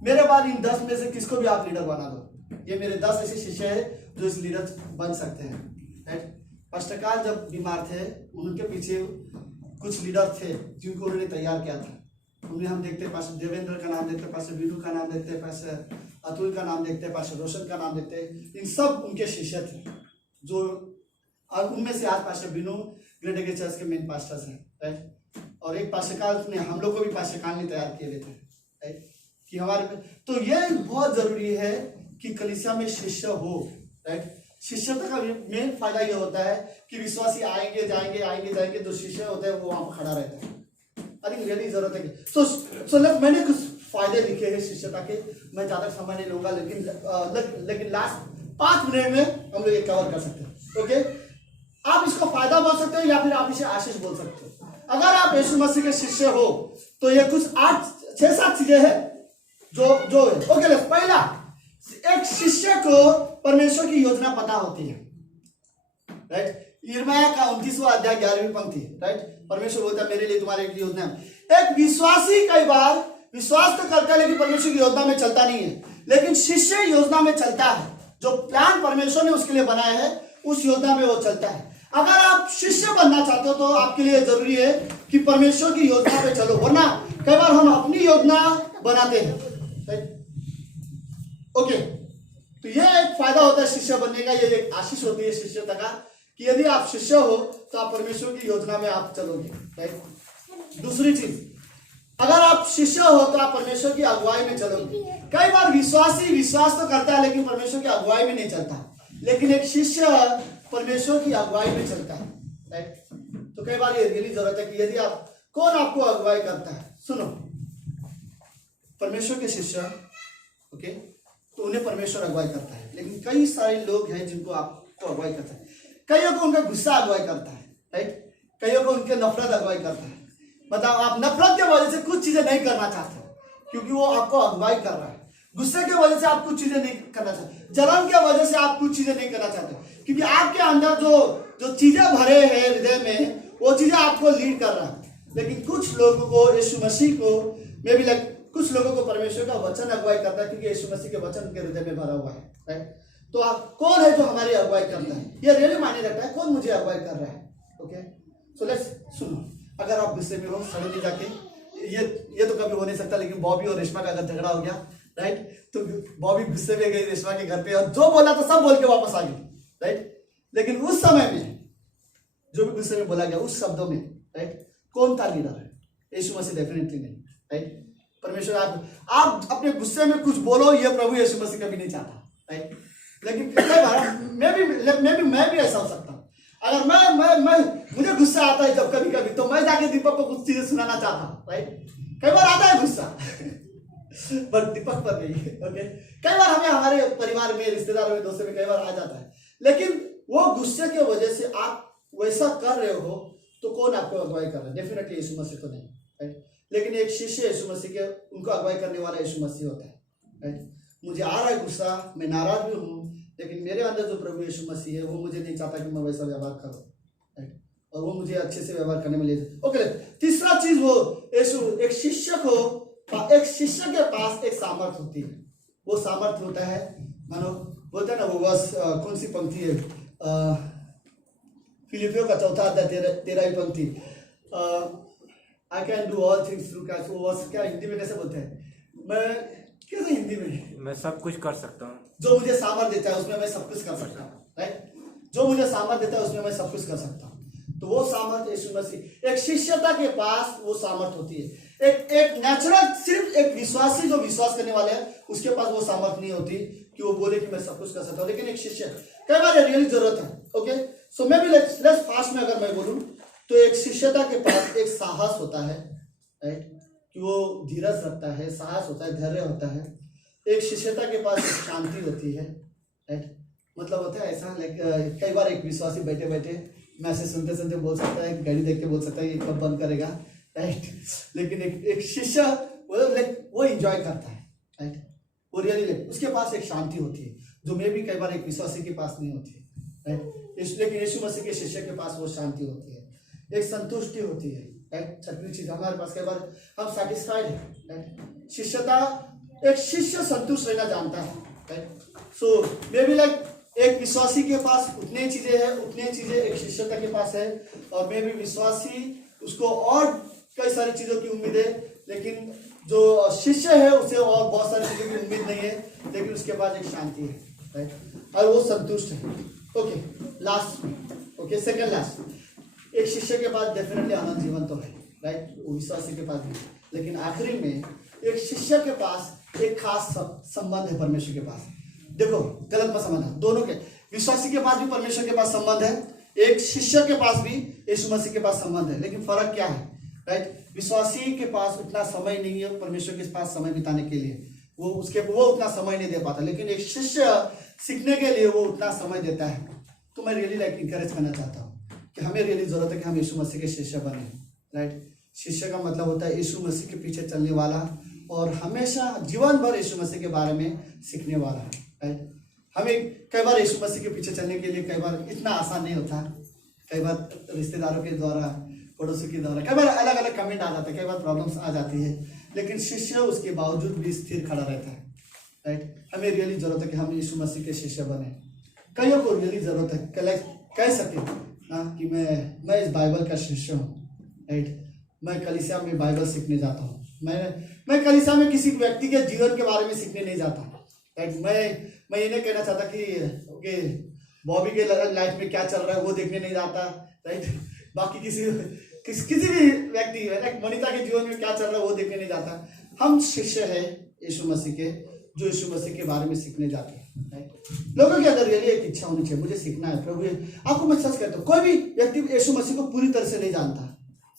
मेरे बाद इन 10 में से किसको भी आप लीडर बना दो, ये मेरे 10 ऐसे शिष्य है जो इस लीडर बन सकते हैं। राइट। पास्टर कार्ल जब बीमार थे उनके पीछे कुछ लीडर थे जिनको उन्होंने तैयार किया था। उन्हें हम देखते हैं पास्टर देवेंद्र का नाम देखते हैं, पास्टर विनू का नाम देखते हैं, पास्टर अतुल का नाम देखते हैं, पास्टर रोशन का नाम देखते हैं। इन सब उनके शिष्य थे जो उनमें से आज पास्टर विनू ग्रेट एगे चर्च के मेन पास्टर्स हैं। राइट। और एक पास्टर कार्ल ने हम लोग को भी पास्टर कार्ल ने तैयार किए थे। राइट। कि हमारे तो ये बहुत जरूरी है कि कलीसिया में शिष्य हो। राइट। शिष्यता का मेन फायदा ये होता है कि विश्वासी आएंगे जाएंगे, जो शिष्य होते हैं वो वहां पर खड़ा रहता है। अरे रियली जरूरत है। सो मैंने कुछ फायदे लिखे हैं शिष्यता के, मैं ज्यादा समय नहीं लूंगा, लेकिन लास्ट 5 मिनट में हम लोग ये कवर कर सकते हैं। ओके, आप इसको फायदा बोल सकते हो या फिर आप इसे आशीष बोल सकते हो। अगर आप यीशु मसीह के शिष्य हो तो ये कुछ 6-7 चीजें हैं जो है। ओके, पहला, एक शिष्य को परमेश्वर की योजना पता होती है। राइट। यिर्मयाह का 29वां अध्याय 11वीं पंक्ति। राइट। परमेश्वर बोलता है मेरे लिए तुम्हारे लिए योजना है। एक विश्वासी कई बार विश्वास तो करता है लेकिन परमेश्वर की योजना में चलता नहीं है, लेकिन शिष्य योजना में चलता है। जो प्लान परमेश्वर ने उसके लिए बनाया है उस योजना में वो चलता है। अगर आप शिष्य बनना चाहते हो तो आपके लिए जरूरी है कि परमेश्वर की योजना पे चलो, वरना कई बार हम अपनी योजना बनाते हैं। ओके, तो यह एक फायदा होता है शिष्य बनने का, ये एक आशीष होती है शिष्यता का कि यदि आप शिष्य हो तो आप परमेश्वर की योजना में आप चलोगे। राइट। दूसरी चीज, अगर आप शिष्य हो तो आप परमेश्वर की अगुवाई में चलोगे। कई बार विश्वासी विश्वास तो करता है लेकिन परमेश्वर की अगुवाई में नहीं चलता, लेकिन एक शिष्य परमेश्वर की अगुवाई में चलता है। राइट। तो कई बार ये रियली जरूरत है कि यदि आप कौन आपको अगुवाई करता है। सुनो, परमेश्वर के शिष्य ओके तो उन्हें परमेश्वर अगुवाई करता है, लेकिन कई सारे लोग हैं जिनको आपको अगुवाई करता है। कईयों को उनका गुस्सा अगुवाई करता है। राइट। कईयों को उनके नफरत अगुवाई करता है। मतलब आप नफरत के वजह से कुछ चीजें नहीं करना चाहते क्योंकि वो आपको अगुवाई कर रहा है। गुस्से की वजह से आप कुछ चीजें नहीं करना चाहते, जलन की वजह से आप कुछ चीजें नहीं करना चाहते, क्योंकि आपके अंदर जो चीजें भरे हैं हृदय में वो चीजें आपको लीड कर रहा है। लेकिन कुछ लोगों को यीशु मसीह को मे भी कुछ लोगों को परमेश्वर का वचन अगुवाई करता है क्योंकि यीशु मसीह के वचन के हृदय में भरा हुआ है। राइट। तो आप कौन है जो हमारी अगुवाई करता है, ये रियली मायने रखता है कौन मुझे अगुवाई कर रहा है। ओके, सो लेट्स सुनो, अगर आप गुस्से में हो सडनली जाके ये तो कभी हो नहीं सकता, लेकिन बॉबी और रेशमा का अगर झगड़ा हो गया, राइट, तो बॉबी गुस्से में गई रेशमा के घर पे और जो बोला तो सब बोल के वापस आ गई। राइट। लेकिन उस समय में जो भी गुस्से में बोला गया उस शब्दों में, राइट, कौन था लीडर? यीशु मसीह डेफिनेटली नहीं। राइट। परमेश्वर आप अपने गुस्से में कुछ बोलो, ये प्रभु यीशु मसीह कभी नहीं चाहता। राइट। लेकिन कई बार मैं भी ऐसा हो सकता हूँ। अगर मैं मुझे गुस्सा आता है जब कभी कभी, तो मैं जाके दीपक को कुछ चीजें सुनाना चाहता हूँ। राइट। कई बार आता है गुस्सा पर दीपक पर नहीं। ओके, कई बार हमें हमारे परिवार में, रिश्तेदारों में, दोस्तों में कई बार आ जाता है, लेकिन वो गुस्से की वजह से आप वैसा कर रहे हो तो कौन आपको अगुवाई कर रहा है? डेफिनेटली यीशु मसीह तो नहीं। राइट। लेकिन एक शिष्य यीशु मसीह के, उनको अगुवाई करने वाला यीशु मसीह होता है। राइट। मुझे आ रहा है गुस्सा, मैं नाराज भी हूँ, लेकिन मेरे अंदर जो प्रभु यीशु मसीह है वो मुझे नहीं चाहता कि मैं वैसा व्यवहार करूँ। राइट। और वो मुझे अच्छे से व्यवहार करने में ले जाए। ओके, तीसरा चीज, वो यीशु एक शिष्य के पास एक सामर्थ होती है। वो सामर्थ होता है, मानो बोलते हैं ना, वो बस कौन सी पंक्ति है, फिलिपियों का 4 अध्याय 13वीं पंक्ति, I can do all things through Christ. वो बस क्या हिंदी में कैसे बोलते हैं, मैं कैसे हिंदी में, मैं सब कुछ कर सकता हूँ, जो मुझे सामर्थ देता है उसमें मैं सब कुछ कर सकता हूँ। राइट। जो मुझे सामर्थ देता है उसमें मैं सब कुछ कर सकता हूँ। तो वो सामर्थ यीशु मसीह, एक शिष्यता के पास वो सामर्थ होती है। एक नेचुरल, सिर्फ एक विश्वासी जो विश्वास करने वाले हैं उसके पास वो सामर्थ्य नहीं होती कि वो बोले कि मैं सब कुछ कर सकता हूँ, लेकिन एक शिष्य कई बार रियली जरूरत है। ओके, सो मैं भी लेट्स फास्ट में अगर मैं बोलूँ तो एक शिष्यता के पास एक साहस होता है, राइट, कि वो धीरज रखता है, साहस होता है, धैर्य होता है। एक शिष्यता के पास एक शांति होती है, राइट, मतलब होता है ऐसा लाइक कई बार एक विश्वासी बैठे बैठे मैसेज सुनते सुनते बोल सकता है, घड़ी देख के बोल सकता है ये कब बंद करेगा, राइट, लेकिन एक शिष्य वो एंजॉय करता है, राइट, वो रियली उसके पास एक शांति होती है जो मैं भी कई बार एक विश्वासी के पास नहीं होती है, राइट, लेकिन यीशु मसीह के शिष्य के पास वो शांति होती है, एक संतुष्टि होती है, राइट। छठवीं चीज हमारे पास कई बार हम सेटिस्फाइड है, राइट। शिष्यता, एक शिष्य संतुष्ट रहना जानता है, right. So may be like एक विश्वासी के पास उतनी चीजें हैं, उतनी चीजें एक शिष्यता के पास है, और मे बी विश्वासी उसको और कई सारी चीजों की उम्मीद है, लेकिन जो शिष्य है उसे और बहुत सारी चीजों की उम्मीद नहीं है, लेकिन उसके पास एक शांति है, राइट, और वो संतुष्ट है। Okay, last, okay, second last, एक शिष्य के पास डेफिनेटली आनंद जीवन तो है, राइट, वो विश्वासी के पास भी, लेकिन आखिरी में एक शिष्य के पास एक खास संबंध है परमेश्वर के पास। देखो गलत मत समझना, दोनों के, विश्वासी के पास भी परमेश्वर के पास संबंध है, एक शिष्य के पास भी यीशु मसीह के पास संबंध है, लेकिन फर्क क्या है, राइट। विश्वासी के पास उतना समय नहीं है परमेश्वर के पास समय बिताने के लिए, वो उतना समय नहीं दे पाता, लेकिन एक शिष्य सीखने के लिए वो उतना समय देता है। तो मैं रियली लाइक इंकरेज करना चाहता हूँ कि हमें रियली जरूरत है कि हम यीशु मसीह के शिष्य बने, राइट। शिष्य का मतलब होता है यीशु मसीह के पीछे चलने वाला और हमेशा जीवन भर यीशु मसीह के बारे में सीखने वाला, राइट। हमें कई बार यीशु मसीह के पीछे चलने के लिए कई बार इतना आसान नहीं होता, कई बार रिश्तेदारों के द्वारा, पड़ोसी के द्वारा कई बार अलग अलग कमेंट आ जाते हैं, कई बार प्रॉब्लम्स आ जाती है, लेकिन शिष्य उसके बावजूद भी स्थिर खड़ा रहता है, राइट। हमें रियली जरूरत है कि हम यीशु मसीह के शिष्य बने। कईयों को रियली जरूरत है कह सके कि मैं इस बाइबल का शिष्य हूँ, राइट। मैं कलीसिया में बाइबल सीखने जाता हूँ, मैं कलीसिया में किसी व्यक्ति के जीवन के बारे में सीखने नहीं जाता, राइट। मैं ये नहीं कहना चाहता कि बॉबी के लाइफ में क्या चल रहा है वो देखने नहीं जाता, राइट। बाकी किसी भी व्यक्ति, राइट, मनीता के जीवन में क्या चल रहा है वो देखने नहीं जाता। हम शिष्य है यीशु मसीह के, जो यीशु मसीह के बारे में सीखने जाते हैं, राइट। लोगों के अंदर रियली एक इच्छा होनी चाहिए, मुझे सीखना है प्रभु। आपको मैं सच कहता हूँ, कोई भी व्यक्ति यीशु मसीह को पूरी तरह से नहीं जानता,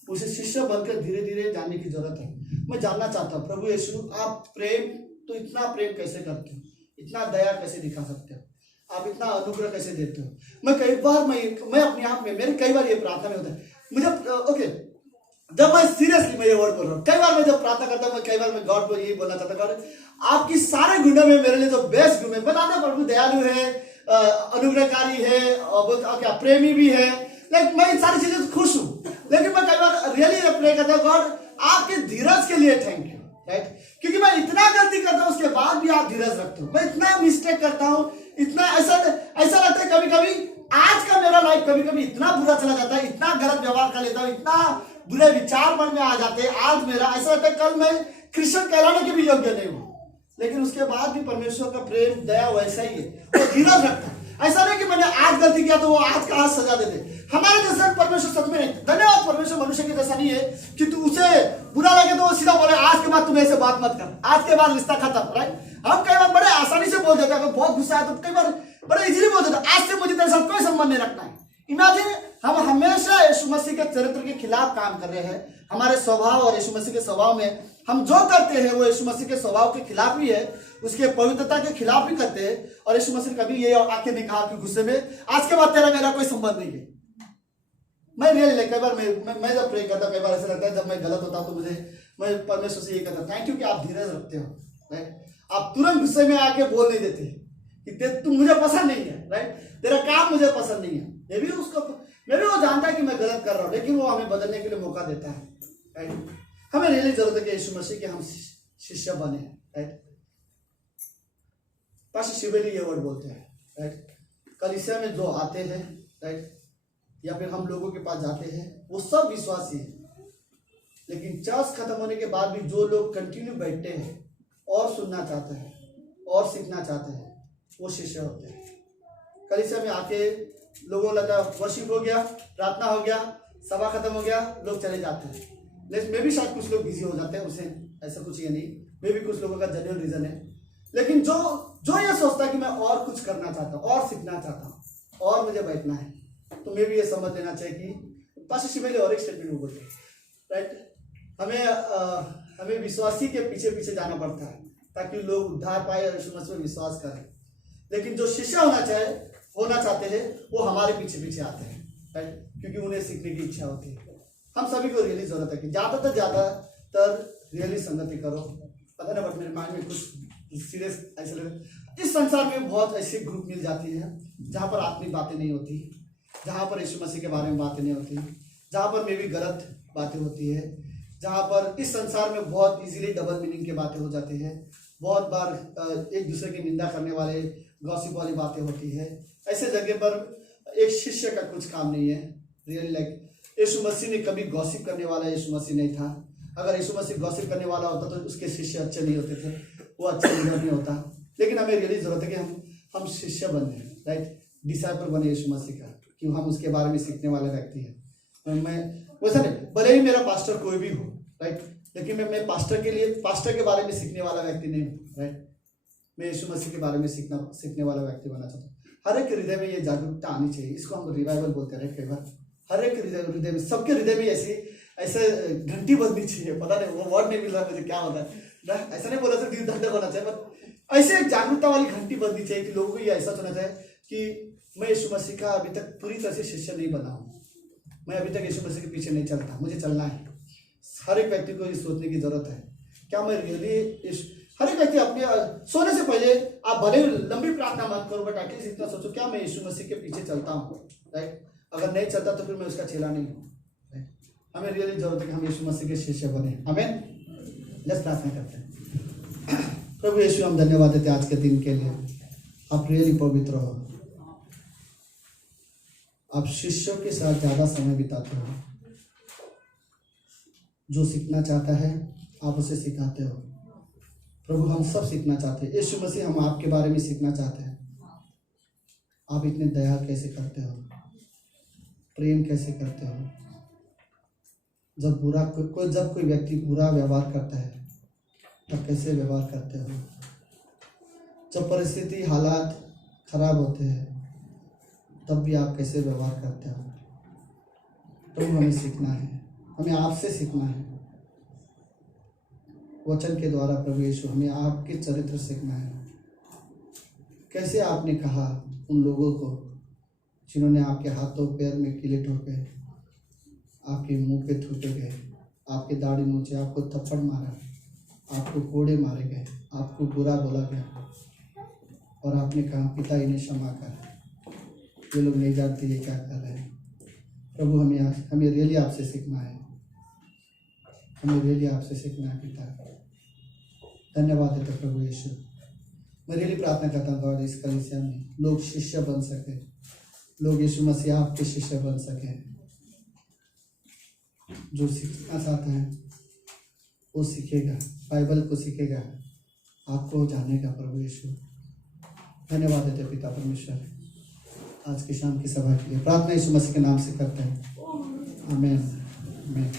उसे शिष्य बनकर धीरे धीरे जानने की जरूरत है। मैं जानना चाहता हूँ प्रभु यीशु, आप प्रेम तो इतना प्रेम कैसे करते हो, इतना दया कैसे दिखा सकते हो, आप इतना अनुग्रह कैसे देते हो। मैं कई बार मैं अपने आप में, मेरे कई बार ये प्रार्थना में होता है मुझे, ओके, जब मैं सीरियसली मैं ये वर्ड बोल रहा हूँ, कई बार मैं जब प्रार्थना करता हूँ, कई बार मैं गॉड को यही बोलना चाहता हूँ, गॉड आपकी सारे गुणों में मेरे लिए जो बेस्ट गुण है, बताते प्रभु दयालु है, अनुग्रहकारी है, और क्या प्रेमी भी है, लाइक मैं इन सारी चीजों से खुश हूँ, लेकिन मैं कई बार रियली प्रे करता हूँ गॉड आपके धीरज के लिए थैंक यू, राइट। क्योंकि मैं इतना गलती करता हूँ उसके बाद भी आप धीरज रखते हो। मैं इतना मिस्टेक करता हूँ, इतना ऐसा लगता है कभी कभी आज का मेरा लाइफ कभी कभी इतना बुरा चला जाता है, इतना गलत व्यवहार कर लेता हूँ, इतना बुरे विचार मन में आ जाते हैं, आज मेरा ऐसा लगता है कल मैं क्रिश्चियन कहलाने के भी योग्य नहीं हूँ, लेकिन उसके बाद भी परमेश्वर का प्रेम दया वैसा ही है, वो धीरज रखता है। ऐसा नहीं कि मैंने आज गलती किया तो वो आज का आज सजा देते। हमारे जैसा परमेश्वर सच में नहीं, धन्यवाद परमेश्वर मनुष्य के जैसा नहीं है कि तू उसे बुरा लगे तो वो सीधा बोले आज के बाद तुम ऐसे बात मत कर, आज के बाद रिश्ता खत्म, राइट। हम कई बार बड़े आसानी से बोल देते हैं, अगर बहुत गुस्सा है तो कई बार बड़े इजीली बोल देते हैं आज से मुझे तेरे साथ कोई संबंध नहीं रखना है। इमेजिन हम हमेशा यीशु मसीह के चरित्र के खिलाफ काम कर रहे हैं, हमारे स्वभाव और यीशु मसीह के स्वभाव में हम जो करते हैं वो यीशु मसीह के स्वभाव के खिलाफ भी है, उसके पवित्रता के खिलाफ भी करते हैं। और यीशु मसीह कभी ये आके नहीं कहा कि गुस्से में आज के बाद तेरा मेरा कोई संबंध नहीं है। मैं रियली कई बार मैं जब प्रे करता हूँ, कई बार ऐसा लगता है जब मैं गलत होता हूँ तो मैं परमेश्वर से ये कहता थैंक यू कि आप धीरज रखते हो, राइट। आप तुरंत गुस्से में आके बोल नहीं देते कि तुम मुझे पसंद नहीं है, राइट, तेरा काम मुझे पसंद नहीं है। मैं भी वो जानता है कि मैं गलत कर रहा हूँ, लेकिन वो हमें बदलने के लिए मौका देता है, राइट। हमें रियली जरूरत है कि यीशु मसीह के हम शिष्य बने, राइट। पास्टर शिवेली ये वर्ड बोलते हैं, राइट, कलीसिया में जो आते हैं, राइट, या फिर हम लोगों के पास जाते हैं वो सब विश्वासी हैं, लेकिन चर्च खत्म होने के बाद भी जो लोग कंटिन्यू बैठते हैं और सुनना चाहते हैं और सीखना चाहते हैं वो शिष्य होते हैं। कलीसिया में आके लोगों लगा वर्शिप हो गया, प्रार्थना हो गया, सभा खत्म हो गया, लोग चले जाते हैं, लेकिन में भी शायद कुछ लोग बिजी हो जाते हैं उसे, ऐसा कुछ ये नहीं, मे भी कुछ लोगों का जेन्युइन रीजन है, लेकिन जो ये सोचता है कि मैं और कुछ करना चाहता हूँ और सीखना चाहता हूँ और मुझे बैठना है, तो मे भी ये समझ लेना चाहिए कि पास्टर शिमेले और एक स्टेटमेंट में बोलते हैं, राइट, हमें विश्वासी के पीछे पीछे जाना पड़ता है ताकि लोग उद्धार पाए और यीशु मसीह में विश्वास करें, लेकिन जो शिष्य होना चाहते हैं वो हमारे पीछे पीछे आते हैं, राइट, क्योंकि उन्हें सीखने की इच्छा होती है। हम सभी को रियली जरूरत है कि ज़्यादातर रियली संगति करो। पता नहीं बट मेरे माइंड में कुछ सीरियस ऐसे लगे, इस संसार में बहुत ऐसे ग्रुप मिल जाती हैं जहाँ पर आत्मिक बातें नहीं होती, जहाँ पर यीशु मसीह के बारे में बातें नहीं होती, जहाँ पर मे भी गलत बातें होती है, जहाँ पर इस संसार में बहुत इजीली डबल मीनिंग की बातें हो जाती है, बहुत बार एक दूसरे की निंदा करने वाले गॉसिप वाली बातें होती है। ऐसे जगह पर एक शिष्य का कुछ काम नहीं है। रियली लाइक यीशु मसीह ने कभी गॉसिप करने वाला यीशु मसीह नहीं था। अगर यीशु मसीह गॉसिप करने वाला होता तो उसके शिष्य अच्छे नहीं होते थे, वो अच्छा लीडर नहीं होता। लेकिन हमें रियली जरूरत है कि हम शिष्य बने, राइट, डिसाइपल बने यीशु मसीह का, कि हम उसके बारे में सीखने वाले व्यक्ति हैं। मैं वैसा नहीं, भले ही मेरा पास्टर कोई भी हो, राइट, लेकिन मैं पास्टर के बारे में सीखने वाला व्यक्ति नहीं हूँ, राइट। मैं यीशु मसीह के बारे में सीखने वाला व्यक्ति बनना चाहता हूँ। हर एक हृदय में ये जागरूकता आनी चाहिए। इसको हम रिवाइवल बोलते हैं कई बार। हर एक हृदय में, सबके हृदय में ऐसे घंटी बजनी चाहिए। पता नहीं वो वर्ड नहीं मिल रहा मुझे क्या होता है ना, ऐसा नहीं बोला दिल धड़क होना चाहिए, बट ऐसे एक जागरूकता वाली घंटी बजनी चाहिए कि लोगों को ये ऐसा होना चाहिए कि मैं यीशु मसीह का अभी तक पूरी तरह से शिष्य नहीं बना हूँ, मैं अभी तक यीशु मसीह के पीछे नहीं चलता, मुझे चलना है। हर एक व्यक्ति को ये सोचने की जरूरत है, क्या मैं रियली हर एक व्यक्ति अपने सोने से पहले आप भले लंबी प्रार्थना मत करो, बट एटलीस्ट इतना सोचो क्या मैं यीशु मसीह के पीछे चलता हूँ, राइट। अगर नहीं चलता तो फिर मैं उसका चेला नहीं हूँ, राइट। हमें रियली जरूरत है कि हम यीशु मसीह के शिष्य बने। आमीन। लेट्स प्रार्थना करते हैं। प्रभु यीशु, हम धन्यवाद देते हैं आज के दिन के लिए। आप रियली पवित्र हो, आप शिष्यों के साथ ज़्यादा समय बिताते हो। जो सीखना चाहता है आप उसे सिखाते हो। प्रभु हम सब सीखना चाहते हैं। यीशु मसीह, हम आपके बारे में सीखना चाहते हैं। आप इतने दया कैसे करते हो, प्रेम कैसे करते हो। जब कोई व्यक्ति बुरा व्यवहार करता है तब कैसे व्यवहार करते हो। जब परिस्थिति हालात खराब होते हैं तब भी आप कैसे व्यवहार करते हो। प्रभु हमें सीखना है, हमें आपसे सीखना है। वचन के द्वारा प्रभु यीशु हमें आपके चरित्र सीखना है। कैसे आपने कहा उन लोगों को जिन्होंने आपके हाथों पैर में कीले ठोके, आपके मुंह पे थूके गए, आपके दाढ़ी नोचे, आपको थप्पड़ मारा, आपको कोड़े मारे गए, आपको बुरा बोला गया, और आपने कहा पिता इन्हें क्षमा कर, ये लोग नहीं जानते ये क्या कर रहे हैं। प्रभु हमें रियली आपसे सीखना है, हमें रियली आपसे सीखना है पिता। धन्यवाद देते प्रभु यीशु। मैं रियली प्रार्थना करता हूँ गॉड, इस कलीसिया में लोग शिष्य बन सके, लोग यीशु मसीह आपके शिष्य बन सके। जो सीखना चाहता है वो सीखेगा, बाइबल को सीखेगा, आपको जानेगा। प्रभु यीशु धन्यवाद देते पिता परमेश्वर आज की शाम की सभा के लिए। प्रार्थना यीशु मसीह के नाम से करते हैं। आमीन। आमीन।